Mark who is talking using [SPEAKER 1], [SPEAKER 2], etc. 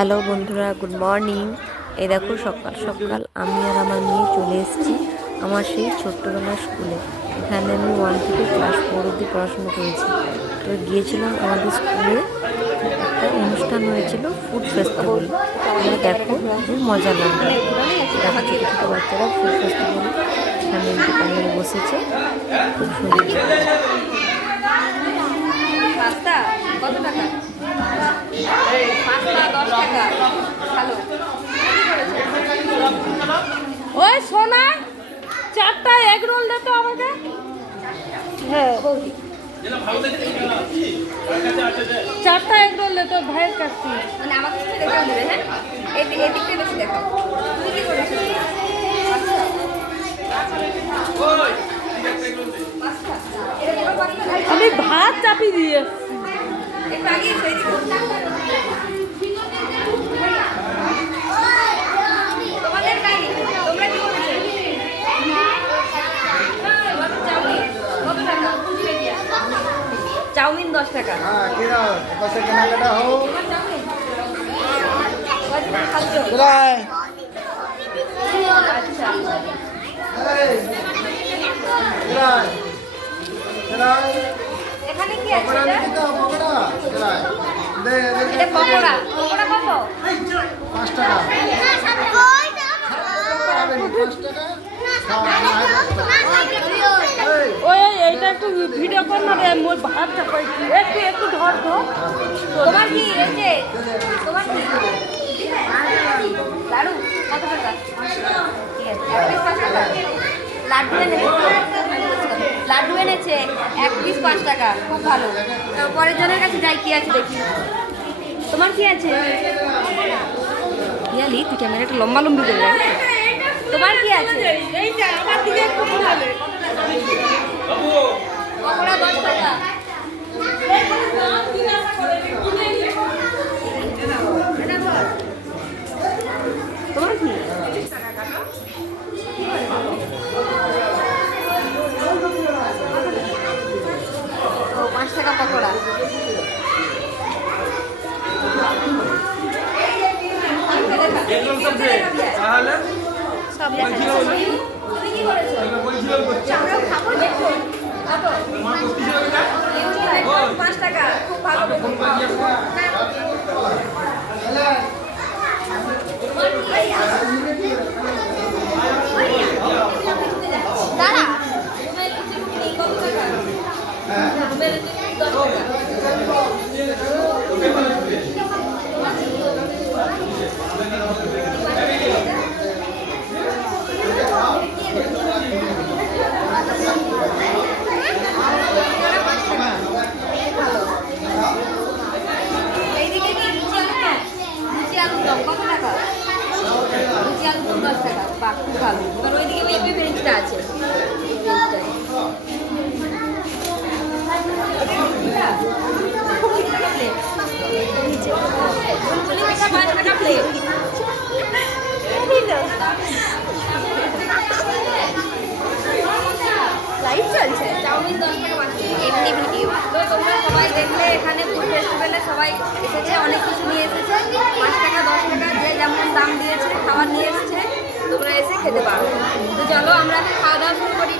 [SPEAKER 1] Hello বন্ধুরা, good morning. এই দেখো সকাল সকাল আমি আর আমার মেয়ে চলে এসেছি আমার সেই ছোট্টবেলার স্কুলে। এখানে আমি ওয়ান থেকে ক্লাস ফোর অব্দি পড়াশুনো করেছি। তো গিয়েছিলাম আমাদের স্কুলে, একটা অনুষ্ঠান হয়েছিল ফুড ফেস্টিভ্যাল তোমরা দেখো, খুব মজা লাগবে দেখো ছোটো ছোটো বাচ্চারা ফুড ফেস্টিভ্যাল এখানে দোকানে বসেছে। খুব সুন্দর
[SPEAKER 2] কত টাকা পাস্তা দশ টাকা ভালো ওই সোনা চারটা এগ রোল দে তো আমাকে। হ্যাঁ। বৌদি চারটা এগ রোল দে তো ভাইয়ের কাছ থেকে। মানে আমাকে দেখে হ্যাঁ? এই দিক- এই বেশি দেখো। তুমি কি করেছ? পাস্তা এরকম পাস্তা
[SPEAKER 3] আমি ভাত চাপি দিয়ে এসছি।
[SPEAKER 2] চাউমিন দশ টাকা। আচ্ছা। এখানে কি আছে
[SPEAKER 3] একটু ভিডিও কর না রে মোর ভাত চাপাইছি। একটু একটু ধর তো
[SPEAKER 2] তোমার কি এই যে তোমার কি? লাড়ু কত টাকা লাড্ডু এনেছে। লাড্ডু এনেছে এক পিস পাঁচ টাকা খুব ভালো। পরের জনের কাছে যাই কি আছে দেখি। তোমার কি আছে? ইয়ালি তুই ক্যামেরা একটু লম্বা লম্বি করবে। তোমার কি আছে?
[SPEAKER 3] এইটা আমার দিকে একটু ঘোরালে
[SPEAKER 2] পকোড়া। দশ টাকা এটা বল। তোমার কি টাকা পকোড়া সব লেখা আছে। তুমি কি করেছ? আমরাও খাব দেখো কত? পাঁচ টাকা। খুব ভালো দাঁড়া। কত টাকা দশ টাকা এইদিকে কি লুচি আলু দম লুচি আলু দম কত টাকা লুচি ভিডিও সবাই দেখলে এখানে ফুড ফেস্টিভ্যালে সবাই এসেছে, অনেক কিছু নিয়ে এসেছে। পাঁচ টাকা, দশ টাকা যে যেমন দাম দিয়েছে খাবার নিয়ে এসেছে তোমরা এসে খেতে পারো। তো চলো আমরা খাওয়া দাওয়া শুরু করি